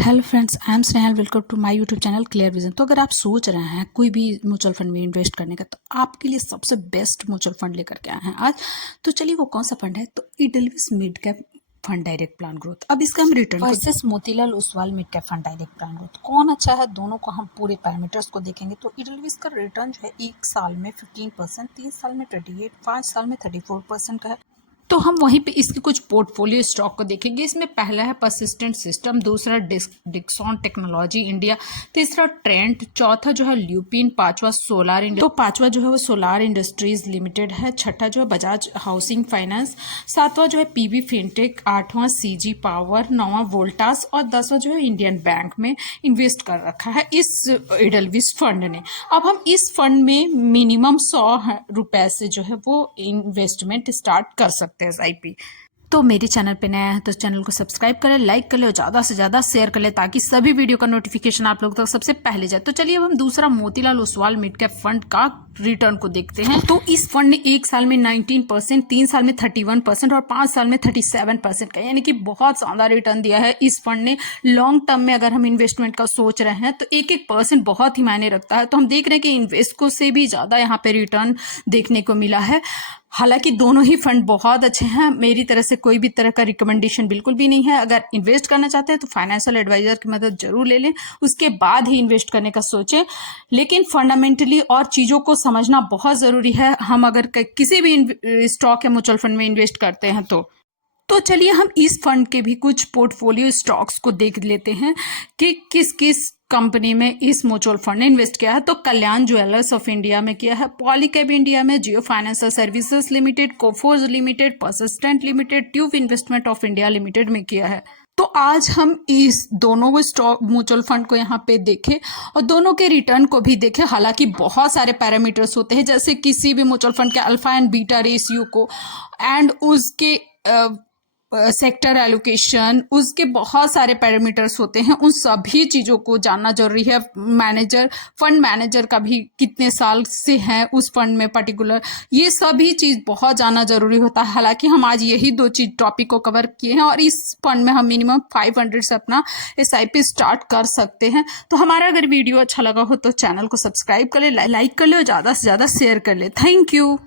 Hello friends, I am Snehal. Welcome to my YouTube channel clear vision. तो अगर आप सोच रहे हैं कोई भी म्यूचुअल फंड में इन्वेस्ट करने का, तो आपके लिए सबसे बेस्ट म्यूचुअल फंड लेकर के आए हैं आज। तो चलिए, वो कौन सा फंड है? तो Edelweiss mid cap fund direct plan growth. अब इसका हम return versus Motilal Oswal mid cap fund direct plan growth, कौन अच्छा है? दोनों को हम पूरे पैरामीटर्स को देखेंगे। तो इडेल्विस का रिटर्न जो है 1 साल में 15%, 3 साल में 28%, 5 साल में 34% का है। तो हम वहीं पे इसके कुछ पोर्टफोलियो स्टॉक को देखेंगे। इसमें पहला है परसिस्टेंट सिस्टम, दूसरा डिक्सॉन टेक्नोलॉजी इंडिया, तीसरा ट्रेंट, चौथा जो है ल्यूपिन, पांचवा सोलार इंडस्ट्री, तो पांचवा जो है वो सोलार इंडस्ट्रीज लिमिटेड है, छठा जो है बजाज हाउसिंग फाइनेंस, सातवां जो है पीबी फिनटेक, आठवां सीजी पावर, नौवां वोल्टास और 10वां जो है इंडियन बैंक में इन्वेस्ट कर रखा है इस इडेल्विस फंड ने। अब हम इस फंड में मिनिमम 100 रुपए से जो है वो इन्वेस्टमेंट स्टार्ट कर सकते हैं SIP। तो मेरे चैनल पे नया है तो चैनल को सब्सक्राइब करें, लाइक कर ले और ज़्यादा से ज़्यादा शेयर कर ले, ताकि सभी वीडियो का नोटिफिकेशन आप लोग तक सबसे पहले जाए। तो चलिए, अब हम दूसरा Motilal Oswal mid cap fund का रिटर्न को देखते हैं। तो इस फंड ने 1 साल में 19%, 3 साल में 31% और 5 साल में 37% का, यानी कि बहुत शानदार रिटर्न दिया है इस फंड ने। लॉन्ग टर्म में अगर हम इन्वेस्टमेंट का सोच रहे हैं तो 1% बहुत ही मायने रखता है। तो हम देख रहे हैं कि इन्वेस्टको से भी ज़्यादा यहाँ पे रिटर्न देखने को मिला है। हालांकि दोनों ही फंड बहुत अच्छे हैं, मेरी तरह से कोई भी तरह का रिकमेंडेशन बिल्कुल भी नहीं है। अगर इन्वेस्ट करना चाहते हैं तो फाइनेंशियल एडवाइजर की मदद जरूर ले लें, उसके बाद ही इन्वेस्ट करने का सोचें। लेकिन फंडामेंटली और चीज़ों को समझना बहुत ज़रूरी है, हम अगर किसी भी स्टॉक या म्यूचुअल फंड में इन्वेस्ट करते हैं तो चलिए हम इस फंड के भी कुछ पोर्टफोलियो स्टॉक्स को देख लेते हैं कि किस किस कंपनी में इस म्यूचुअल फंड ने इन्वेस्ट किया है। तो कल्याण ज्वेलर्स ऑफ इंडिया में किया है, पॉलीकैब इंडिया में, Jio financial services limited, Coforge limited, persistent limited, tube investment of India limited में किया है। तो आज हम इस दोनों स्टॉक म्यूचुअल फंड को यहाँ पे देखें और दोनों के रिटर्न को भी देखें। हालांकि बहुत सारे पैरामीटर्स होते हैं, जैसे किसी भी म्यूचुअल फंड के अल्फा एंड बीटा रेशियो को एंड उसके सेक्टर एलोकेशन, उसके बहुत सारे पैरामीटर्स होते हैं। उन सभी चीज़ों को जानना जरूरी है। फंड मैनेजर का भी कितने साल से है उस फंड में पर्टिकुलर, ये सभी चीज़ बहुत जानना जरूरी होता है। हालांकि हम आज यही 2 चीज टॉपिक को कवर किए हैं और इस फंड में हम मिनिमम 500 से अपना SIP स्टार्ट कर सकते हैं। तो हमारा अगर वीडियो अच्छा लगा हो तो चैनल को सब्सक्राइब कर ले, लाइक कर ले और ज़्यादा से ज़्यादा शेयर कर ले। Thank you.